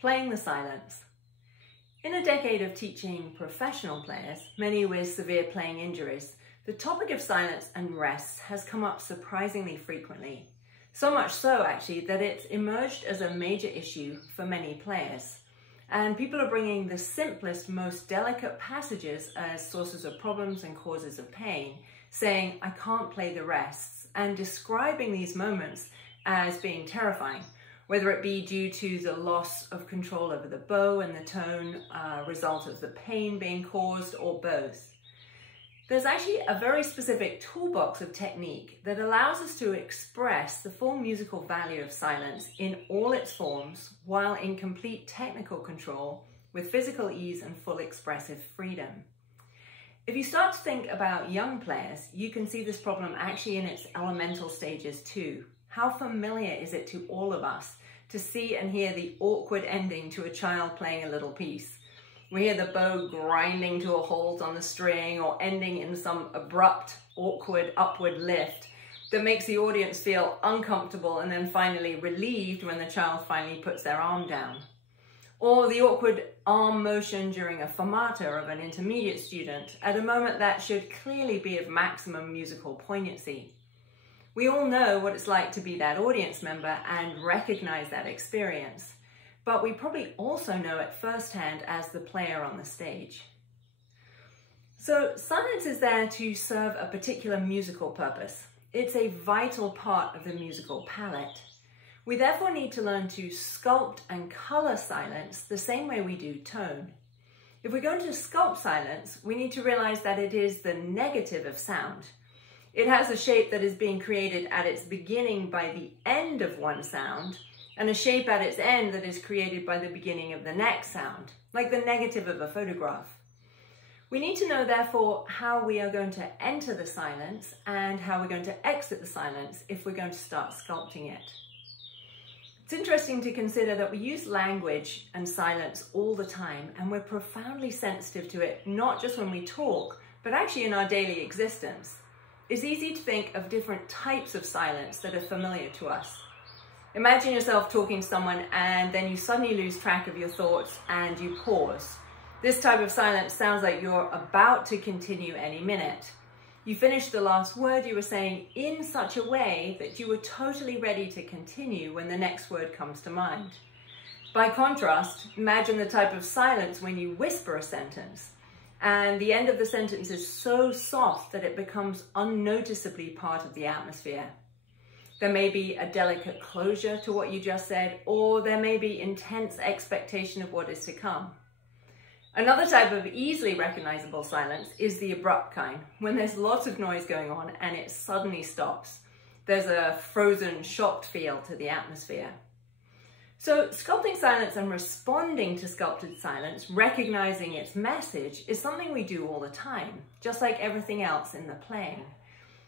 Playing the silence. In a decade of teaching professional players, many with severe playing injuries, the topic of silence and rest has come up surprisingly frequently. So much so, actually, that it's emerged as a major issue for many players. And people are bringing the simplest, most delicate passages as sources of problems and causes of pain, saying, "I can't play the rests," and describing these moments as being terrifying, whether it be due to the loss of control over the bow and the tone, result of the pain being caused, or both. There's actually a very specific toolbox of technique that allows us to express the full musical value of silence in all its forms while in complete technical control with physical ease and full expressive freedom. If you start to think about young players, you can see this problem actually in its elemental stages too. How familiar is it to all of us to see and hear the awkward ending to a child playing a little piece? We hear the bow grinding to a halt on the string or ending in some abrupt, awkward upward lift that makes the audience feel uncomfortable and then finally relieved when the child finally puts their arm down. Or the awkward arm motion during a fermata of an intermediate student at a moment that should clearly be of maximum musical poignancy. We all know what it's like to be that audience member and recognize that experience, but we probably also know it firsthand as the player on the stage. So silence is there to serve a particular musical purpose. It's a vital part of the musical palette. We therefore need to learn to sculpt and color silence the same way we do tone. If we're going to sculpt silence, we need to realize that it is the negative of sound. It has a shape that is being created at its beginning by the end of one sound, and a shape at its end that is created by the beginning of the next sound, like the negative of a photograph. We need to know, therefore, how we are going to enter the silence and how we're going to exit the silence if we're going to start sculpting it. It's interesting to consider that we use language and silence all the time, and we're profoundly sensitive to it, not just when we talk, but actually in our daily existence. It's easy to think of different types of silence that are familiar to us. Imagine yourself talking to someone and then you suddenly lose track of your thoughts and you pause. This type of silence sounds like you're about to continue any minute. You finished the last word you were saying in such a way that you were totally ready to continue when the next word comes to mind. By contrast, imagine the type of silence when you whisper a sentence, and the end of the sentence is so soft that it becomes unnoticeably part of the atmosphere. There may be a delicate closure to what you just said, or there may be intense expectation of what is to come. Another type of easily recognizable silence is the abrupt kind, when there's lots of noise going on and it suddenly stops. There's a frozen, shocked feel to the atmosphere. So sculpting silence and responding to sculpted silence, recognizing its message, is something we do all the time, just like everything else in the playing.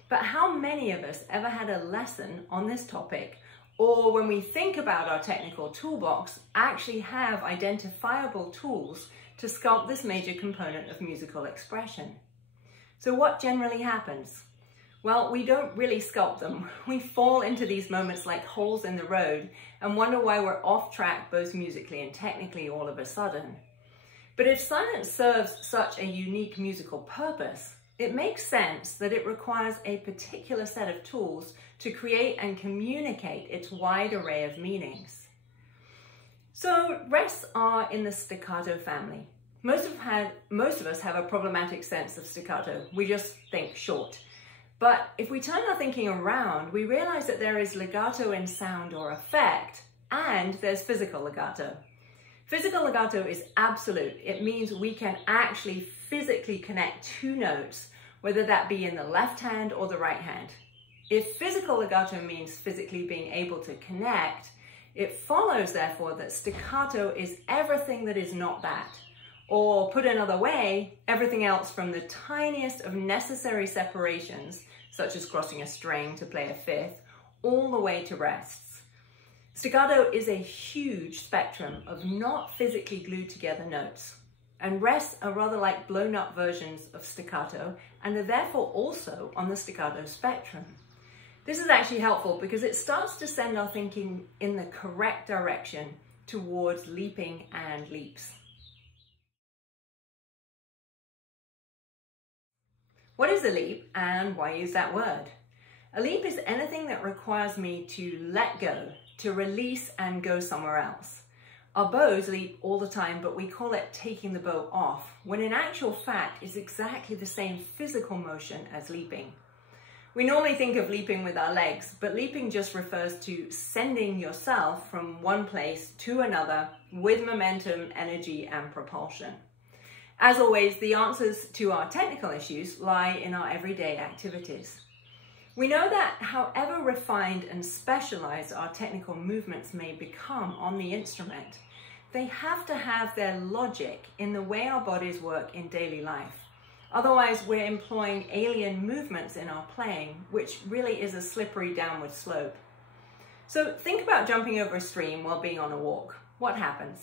But how many of us ever had a lesson on this topic, or when we think about our technical toolbox, actually have identifiable tools to sculpt this major component of musical expression? So what generally happens? Well, we don't really sculpt them. We fall into these moments like holes in the road and wonder why we're off track both musically and technically all of a sudden. But if silence serves such a unique musical purpose, it makes sense that it requires a particular set of tools to create and communicate its wide array of meanings. So rests are in the staccato family. Most of us have a problematic sense of staccato. We just think short. But if we turn our thinking around, we realize that there is legato in sound or effect, and there's physical legato. Physical legato is absolute. It means we can actually physically connect two notes, whether that be in the left hand or the right hand. If physical legato means physically being able to connect, it follows, therefore, that staccato is everything that is not that. Or put another way, everything else from the tiniest of necessary separations, such as crossing a string to play a fifth, all the way to rests. Staccato is a huge spectrum of not physically glued together notes, and rests are rather like blown up versions of staccato and are therefore also on the staccato spectrum. This is actually helpful because it starts to send our thinking in the correct direction towards leaping and leaps. What is a leap and why use that word? A leap is anything that requires me to let go, to release and go somewhere else. Our bows leap all the time, but we call it taking the bow off, when in actual fact it's exactly the same physical motion as leaping. We normally think of leaping with our legs, but leaping just refers to sending yourself from one place to another with momentum, energy, and propulsion. As always, the answers to our technical issues lie in our everyday activities. We know that however refined and specialized our technical movements may become on the instrument, they have to have their logic in the way our bodies work in daily life. Otherwise, we're employing alien movements in our playing, which really is a slippery downward slope. So think about jumping over a stream while being on a walk. What happens?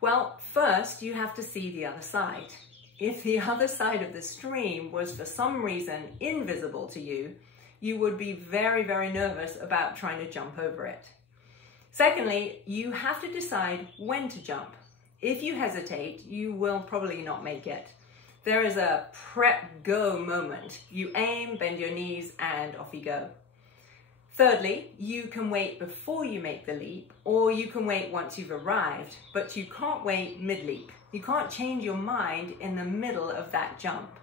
Well, first you have to see the other side. If the other side of the stream was for some reason invisible to you, you would be very, very nervous about trying to jump over it. Secondly, you have to decide when to jump. If you hesitate, you will probably not make it. There is a prep go moment. You aim, bend your knees, and off you go. Thirdly, you can wait before you make the leap, or you can wait once you've arrived, but you can't wait mid-leap. You can't change your mind in the middle of that jump.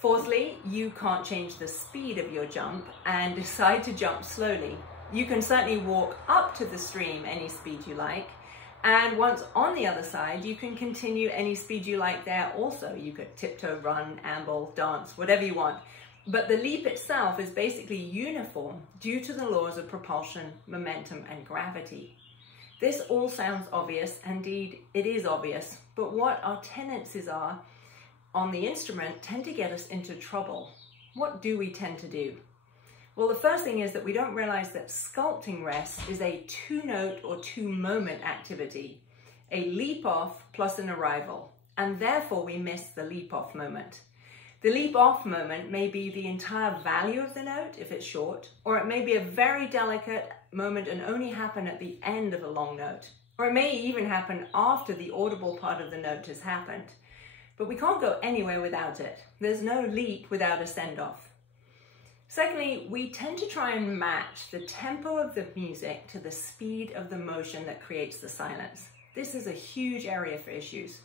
Fourthly, you can't change the speed of your jump and decide to jump slowly. You can certainly walk up to the stream any speed you like, and once on the other side, you can continue any speed you like there also. You could tiptoe, run, amble, dance, whatever you want. But the leap itself is basically uniform due to the laws of propulsion, momentum, and gravity. This all sounds obvious, indeed it is obvious, but what our tendencies are on the instrument tend to get us into trouble. What do we tend to do? Well, the first thing is that we don't realize that sculpting rest is a two-note or two-moment activity, a leap-off plus an arrival, and therefore we miss the leap-off moment. The leap-off moment may be the entire value of the note if it's short, or it may be a very delicate moment and only happen at the end of a long note, or it may even happen after the audible part of the note has happened. But we can't go anywhere without it. There's no leap without a send-off. Secondly, we tend to try and match the tempo of the music to the speed of the motion that creates the silence. This is a huge area for issues.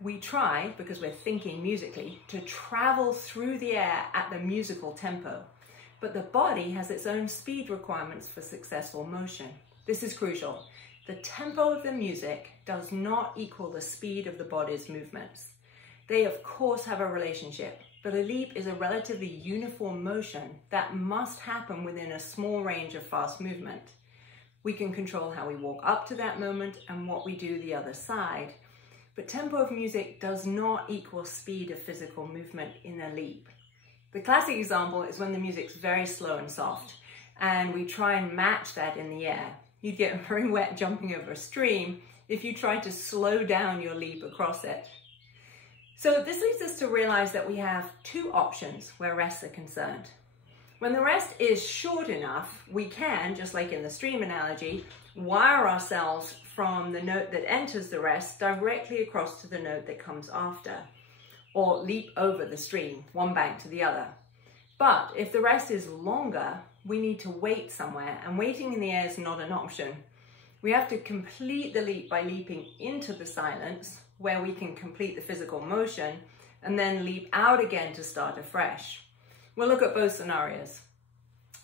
We try, because we're thinking musically, to travel through the air at the musical tempo, but the body has its own speed requirements for successful motion. This is crucial. The tempo of the music does not equal the speed of the body's movements. They, of course, have a relationship, but a leap is a relatively uniform motion that must happen within a small range of fast movement. We can control how we walk up to that moment and what we do the other side, but tempo of music does not equal speed of physical movement in a leap. The classic example is when the music's very slow and soft, and we try and match that in the air. You'd get very wet jumping over a stream if you tried to slow down your leap across it. So this leads us to realize that we have two options where rests are concerned. When the rest is short enough, we can, just like in the stream analogy, wire ourselves from the note that enters the rest directly across to the note that comes after, or leap over the stream, one bank to the other. But if the rest is longer, we need to wait somewhere, and waiting in the air is not an option. We have to complete the leap by leaping into the silence, where we can complete the physical motion, and then leap out again to start afresh. We'll look at both scenarios.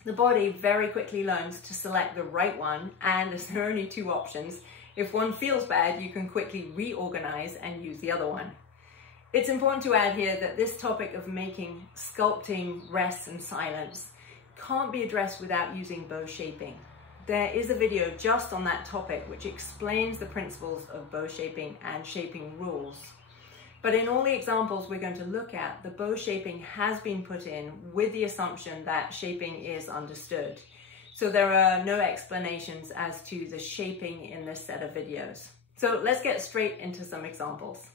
The body very quickly learns to select the right one, and as there are only two options, if one feels bad, you can quickly reorganize and use the other one. It's important to add here that this topic of making sculpting rest and silence can't be addressed without using bow shaping. There is a video just on that topic which explains the principles of bow shaping and shaping rules. But in all the examples we're going to look at, the bow shaping has been put in with the assumption that shaping is understood. So there are no explanations as to the shaping in this set of videos. So let's get straight into some examples.